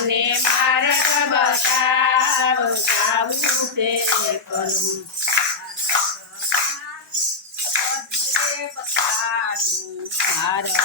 મને માર્ગ બતાવ જાવું તે કરું માર્ગ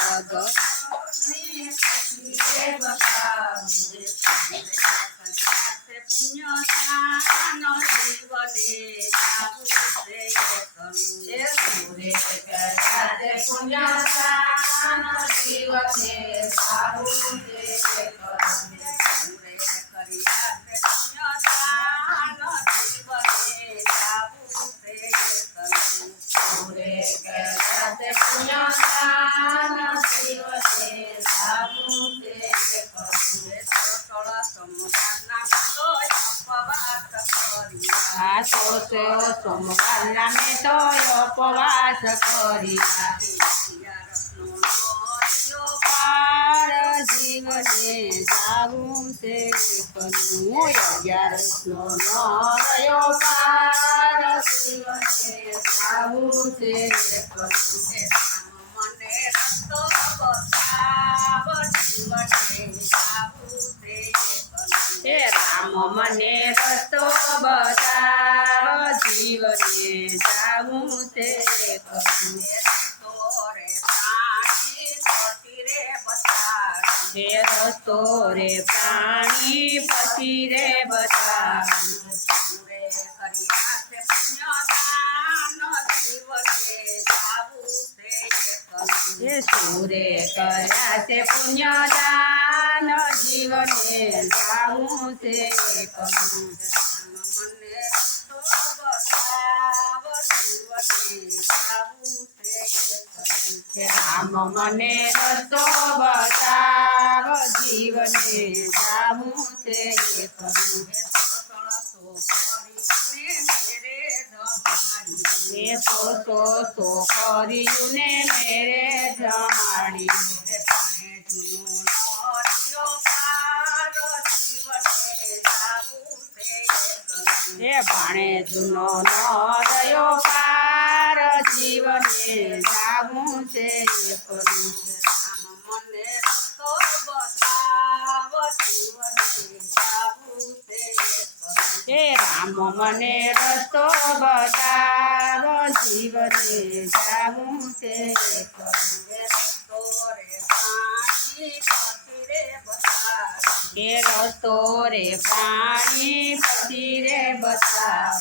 સોમવારના મેં તો ઉપવાસ કર્યા જીવને જાવું તે કરું 11નો રહ્યો પાર જીવને જાવું તે કરું મને રસ્તો બતાવ જીવને જાવું તે કરું હે રામ મને રસ્તો બતાવ જીવને જાવું તે કરું રસ્તો રે પ્રાણી પછી રે બતાવ સુરે કર્યા છે પુણ્યદાન જીવને જાવું તે કરું રામ મને રસ્તો બતાવ જીવને જાવું તે કરું તો કર્યું ને મેરે જમાડી ભાણે જૂનો ન રહ્યો પાર જીવને જાવું તે કરું મને રસ્તો બતાવ જીવને જાવું તે હે રામ મને રસ્તો બતાવ જીવને જાવું તે કરું રસ્તો રે પાણી પછી રે બતાવ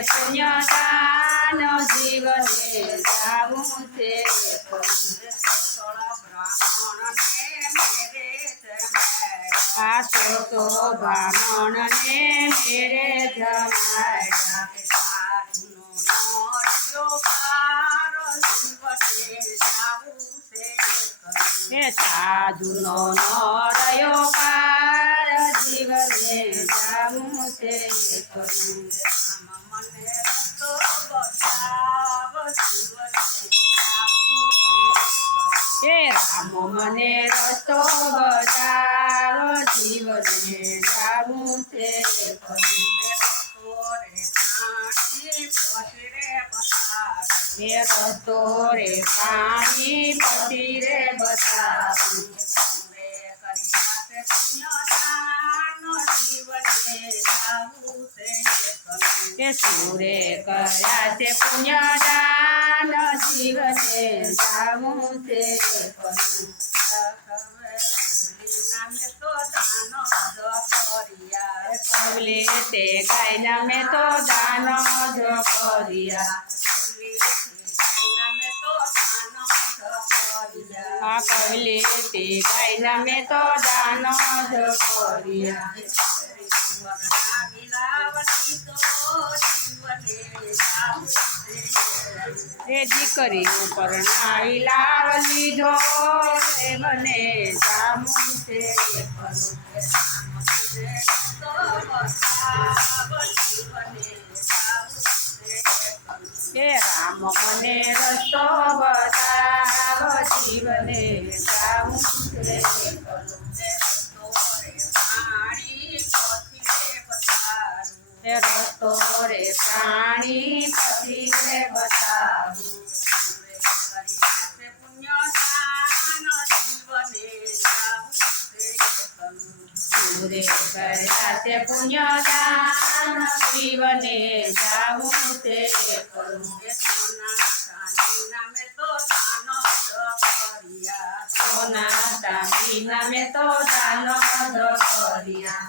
પુણ્યદાન જીવને જાવું તે કરું તો બ્રાહ્મણને મેરે જમાડ્યા સાધુનો ન રહ્યો પાર જીવને જાવું તે કરું હે રામ મને રસ્તો બતાવ જીવને જાવું તે કરું રસ્તો રે પાણી પછી રે બતાવ સુરે કર્યા છે પુણ્યદાન જીવને જાવું તે કરું કવલે તે ગાયના મેં તો દાન જ કર્યા કવલે તે ગાયના મેં તો દાન જ કર્યા એ દીકરી ઉપર નાઈ લાવ લીધો મને જાવું તે હે રામ મને રસ્તો બતાવ જીવને જાવું તે કરું તો રે પ્રાણી પછી રે બતાવું પૂરે કર્યા તે પુણ્ય દાન શિવને જાવું તે કરું સોના ચાંદીના મેં તો દાન જ કર્યા